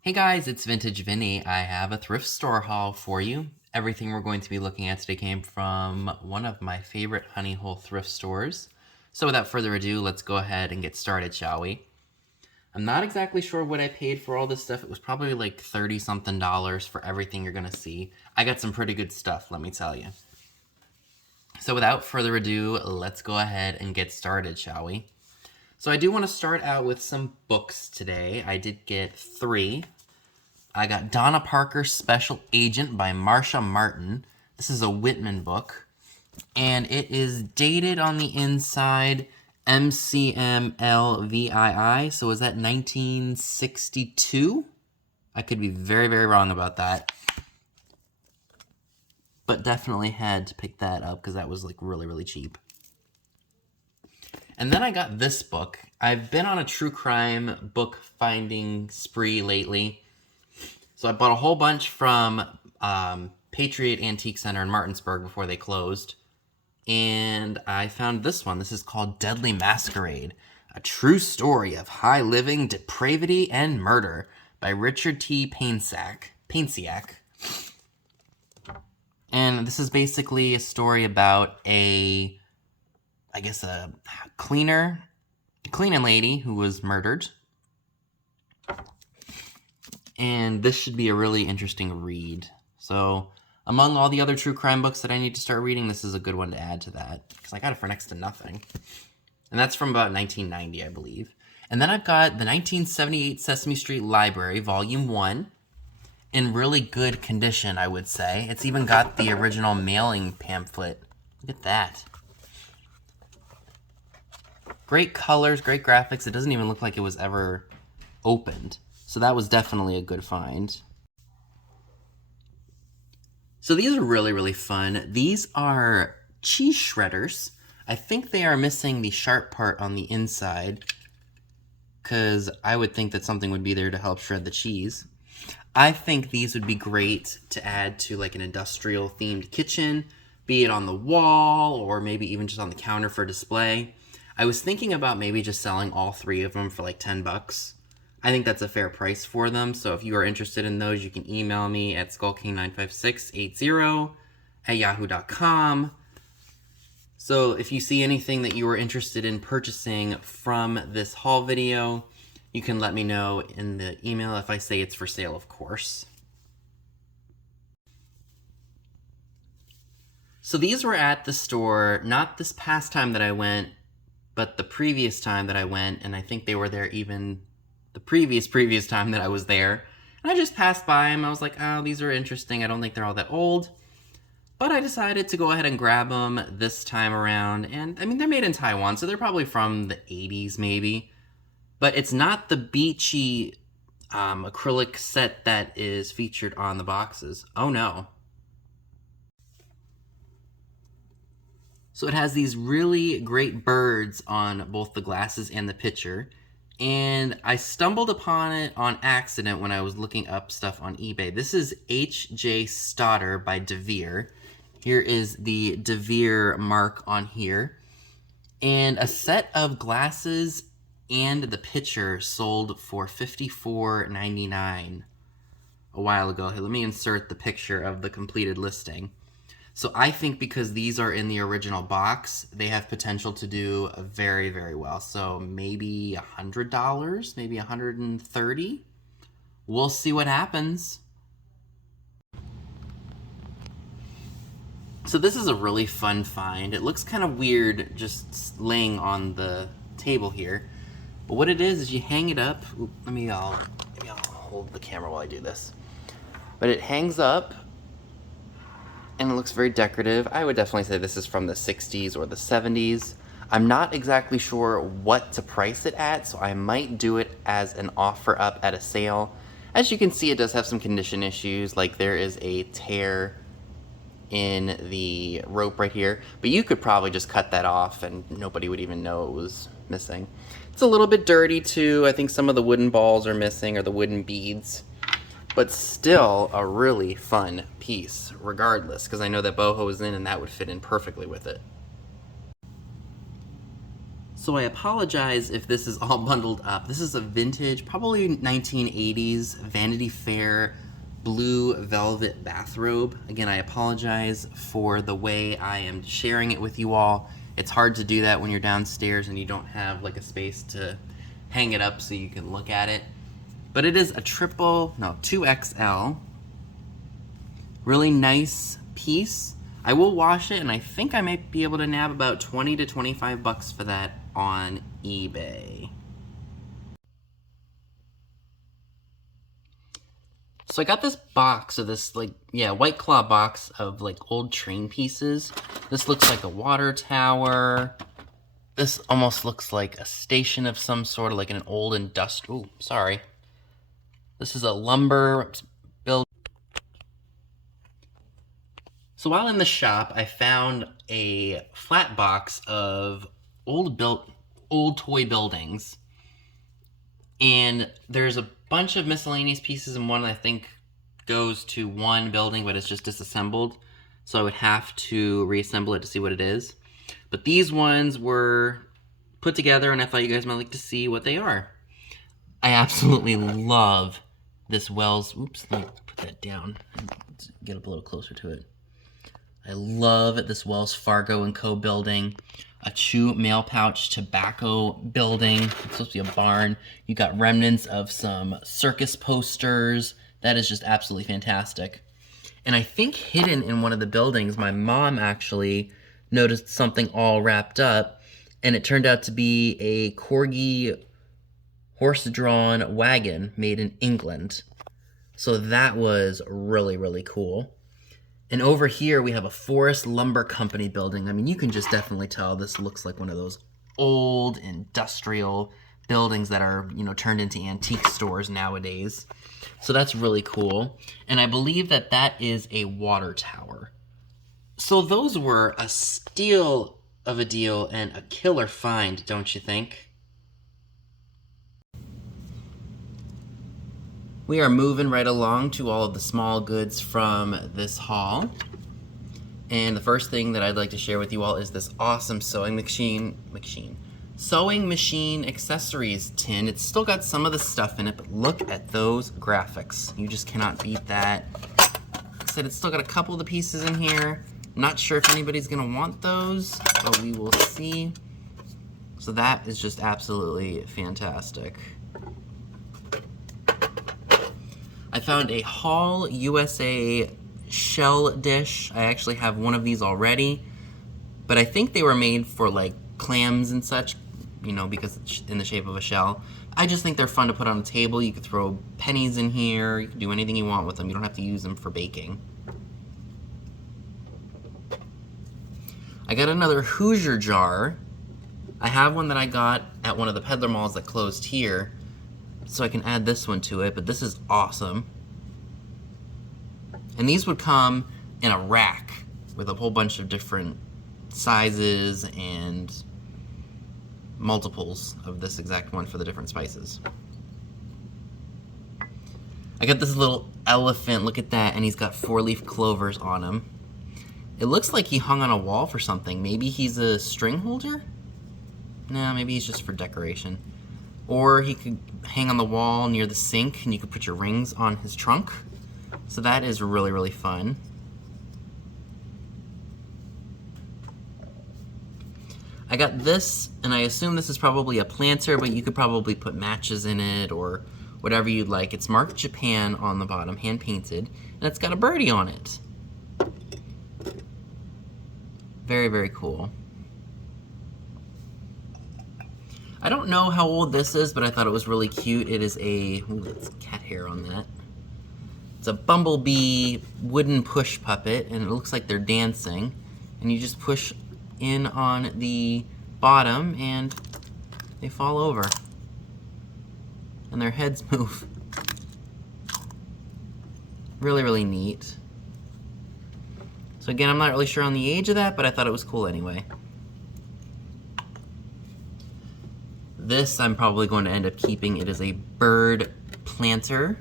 Hey guys, it's Vintage Vinny. I have a thrift store haul for you. Everything we're going to be looking at today came from one of my favorite honey hole thrift stores. So without further ado, let's go ahead and get started, shall we? I'm not exactly sure what I paid for all this stuff. It was probably like $30 something for everything you're gonna see. I got some pretty good stuff, let me tell you. So without further ado, let's go ahead and get started, shall we? So I do want to start out with some books today. I did get 3. I got Donna Parker, Special Agent by Marsha Martin. This is a Whitman book. And it is dated on the inside MCMLVII. So is that 1962? I could be very, very wrong about that. But definitely had to pick that up because that was like really, really cheap. And then I got this book. I've been on a true crime book finding spree lately. So I bought a whole bunch from Patriot Antique Center in Martinsburg before they closed. And I found this one. This is called Deadly Masquerade, a true story of high living, depravity, and murder by Richard T. Painsiak. And this is basically a story about a cleaning lady who was murdered. And this should be a really interesting read. So, among all the other true crime books that I need to start reading, this is a good one to add to that. Because I got it for next to nothing. And that's from about 1990, I believe. And then I've got the 1978 Sesame Street Library, Volume 1. In really good condition, I would say. It's even got the original mailing pamphlet. Look at that. Great colors, great graphics. It doesn't even look like it was ever opened. So that was definitely a good find. So these are really, really fun. These are cheese shredders. I think they are missing the sharp part on the inside because I would think that something would be there to help shred the cheese. I think these would be great to add to like an industrial themed kitchen, be it on the wall or maybe even just on the counter for display. I was thinking about maybe just selling all 3 of them for like $10. I think that's a fair price for them, so if you are interested in those, you can email me at skullking95680@yahoo.com. So if you see anything that you are interested in purchasing from this haul video, you can let me know in the email if I say it's for sale, of course. So these were at the store, not this past time that I went, but the previous time that I went, and I think they were there even the previous time that I was there. And I just passed by them. I was like, oh, these are interesting. I don't think they're all that old. But I decided to go ahead and grab them this time around. And, I mean, they're made in Taiwan, so they're probably from the 80s maybe. But it's not the beachy acrylic set that is featured on the boxes. Oh, no. So it has these really great birds on both the glasses and the pitcher. And I stumbled upon it on accident when I was looking up stuff on eBay. This is H.J. Stoddard by De Vere. Here is the De Vere mark on here. And a set of glasses and the pitcher sold for $54.99 a while ago. Hey, let me insert the picture of the completed listing. So I think because these are in the original box, they have potential to do very, very well. So maybe $100, maybe $130. We'll see what happens. So this is a really fun find. It looks kind of weird just laying on the table here. But what it is you hang it up. Oop, maybe I'll hold the camera while I do this. But it hangs up. And it looks very decorative. I would definitely say this is from the 60s or the 70s. I'm not exactly sure what to price it at, so I might do it as an offer up at a sale. As you can see, it does have some condition issues, like there is a tear in the rope right here, but you could probably just cut that off and nobody would even know it was missing. It's a little bit dirty too. I think some of the wooden balls are missing, or the wooden beads. But still a really fun piece, regardless, because I know that boho is in and that would fit in perfectly with it. So I apologize if this is all bundled up. This is a vintage, probably 1980s Vanity Fair blue velvet bathrobe. Again, I apologize for the way I am sharing it with you all. It's hard to do that when you're downstairs and you don't have like a space to hang it up so you can look at it. But it is a 2XL. Really nice piece. I will wash it, and I think I might be able to nab about 20 to 25 bucks for that on eBay. So I got this box of this, White Claw box of old train pieces. This looks like a water tower. This almost looks like a station of some sort, like an old industrial. Ooh, sorry. This is a lumber build. So while in the shop, I found a flat box of old toy buildings. And there's a bunch of miscellaneous pieces, and one I think goes to one building, but it's just disassembled. So I would have to reassemble it to see what it is. But these ones were put together, and I thought you guys might like to see what they are. I absolutely love this Wells. Oops, let me put that down and get up a little closer to it. I love this Wells Fargo & Co. building. A Chew mail pouch tobacco building. It's supposed to be a barn. You got remnants of some circus posters. That is just absolutely fantastic. And I think hidden in one of the buildings, my mom actually noticed something all wrapped up, and it turned out to be a Corgi horse-drawn wagon made in England. So that was really, really cool. And over here, we have a Forest Lumber Company building. I mean, you can just definitely tell this looks like one of those old industrial buildings that are, turned into antique stores nowadays. So that's really cool. And I believe that that is a water tower. So those were a steal of a deal and a killer find, don't you think? We are moving right along to all of the small goods from this haul. And the first thing that I'd like to share with you all is this awesome sewing machine accessories tin. It's still got some of the stuff in it, but look at those graphics. You just cannot beat that. Like I said, it's still got a couple of the pieces in here. Not sure if anybody's gonna want those, but we will see. So that is just absolutely fantastic. I found a Hall USA shell dish. I actually have one of these already, but I think they were made for clams and such, because it's in the shape of a shell. I just think they're fun to put on a table. You could throw pennies in here. You can do anything you want with them. You don't have to use them for baking. I got another Hoosier jar. I have one that I got at one of the peddler malls that closed here, so I can add this one to it, but this is awesome. And these would come in a rack with a whole bunch of different sizes and multiples of this exact one for the different spices. I got this little elephant, look at that, and he's got 4-leaf clovers on him. It looks like he hung on a wall for something. Maybe he's a string holder? No, maybe he's just for decoration. Or he could hang on the wall near the sink and you could put your rings on his trunk. So that is really, really fun. I got this, and I assume this is probably a planter, but you could probably put matches in it or whatever you'd like. It's marked Japan on the bottom, hand painted, and it's got a birdie on it. Very, very cool. I don't know how old this is, but I thought it was really cute. It is a, ooh, that's cat hair on that. It's a bumblebee wooden push puppet, and it looks like they're dancing. And you just push in on the bottom, and they fall over. And their heads move. Really, really neat. So again, I'm not really sure on the age of that, but I thought it was cool anyway. This I'm probably going to end up keeping. It is a bird planter.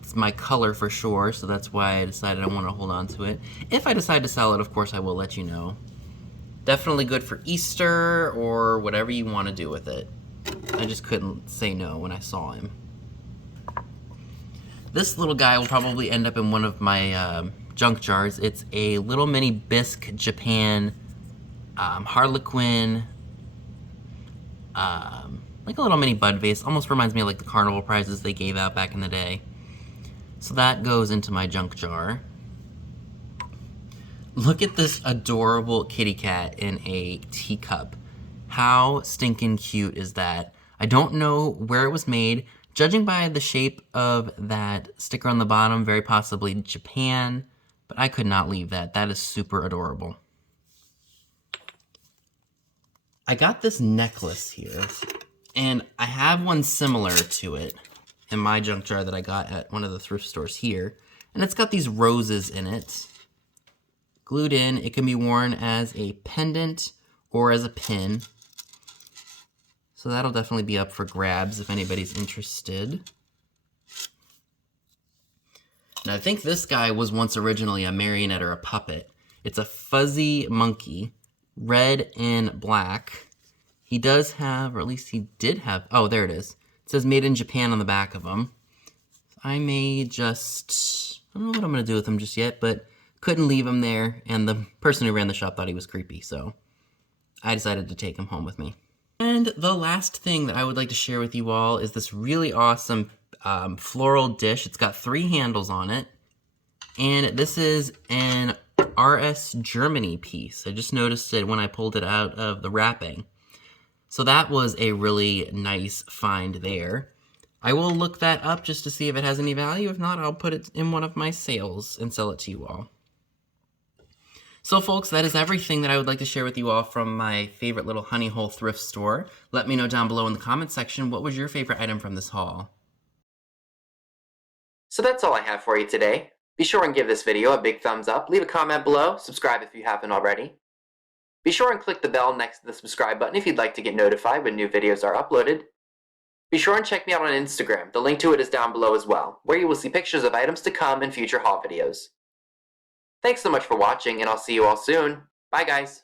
It's my color for sure, so that's why I decided I want to hold on to it. If I decide to sell it, of course I will let you know. Definitely good for Easter or whatever you want to do with it. I just couldn't say no when I saw him. This little guy will probably end up in one of my junk jars. It's a little mini Bisque Japan Harlequin, like a little mini bud vase. Almost reminds me of like the carnival prizes they gave out back in the day. So that goes into my junk jar. Look at this adorable kitty cat in a teacup. How stinking cute is that? I don't know where it was made. Judging by the shape of that sticker on the bottom, very possibly Japan, but I could not leave that. That is super adorable. I got this necklace here, and I have one similar to it in my junk jar that I got at one of the thrift stores here, and it's got these roses in it. Glued in, it can be worn as a pendant or as a pin. So that'll definitely be up for grabs if anybody's interested. Now I think this guy was once originally a marionette or a puppet. It's a fuzzy monkey, red and black. He does have, or at least he did have, oh there it is. It says made in Japan on the back of him. I may just, I don't know what I'm gonna do with him just yet, but couldn't leave him there, and the person who ran the shop thought he was creepy, so I decided to take him home with me. And the last thing that I would like to share with you all is this really awesome floral dish. It's got 3 handles on it, and this is an RS Germany piece. I just noticed it when I pulled it out of the wrapping. So that was a really nice find there. I will look that up just to see if it has any value. If not, I'll put it in one of my sales and sell it to you all. So folks, that is everything that I would like to share with you all from my favorite little honey hole thrift store. Let me know down below in the comment section, what was your favorite item from this haul? So that's all I have for you today. Be sure and give this video a big thumbs up, leave a comment below, subscribe if you haven't already. Be sure and click the bell next to the subscribe button if you'd like to get notified when new videos are uploaded. Be sure and check me out on Instagram, the link to it is down below as well, where you will see pictures of items to come in future haul videos. Thanks so much for watching, and I'll see you all soon. Bye, guys.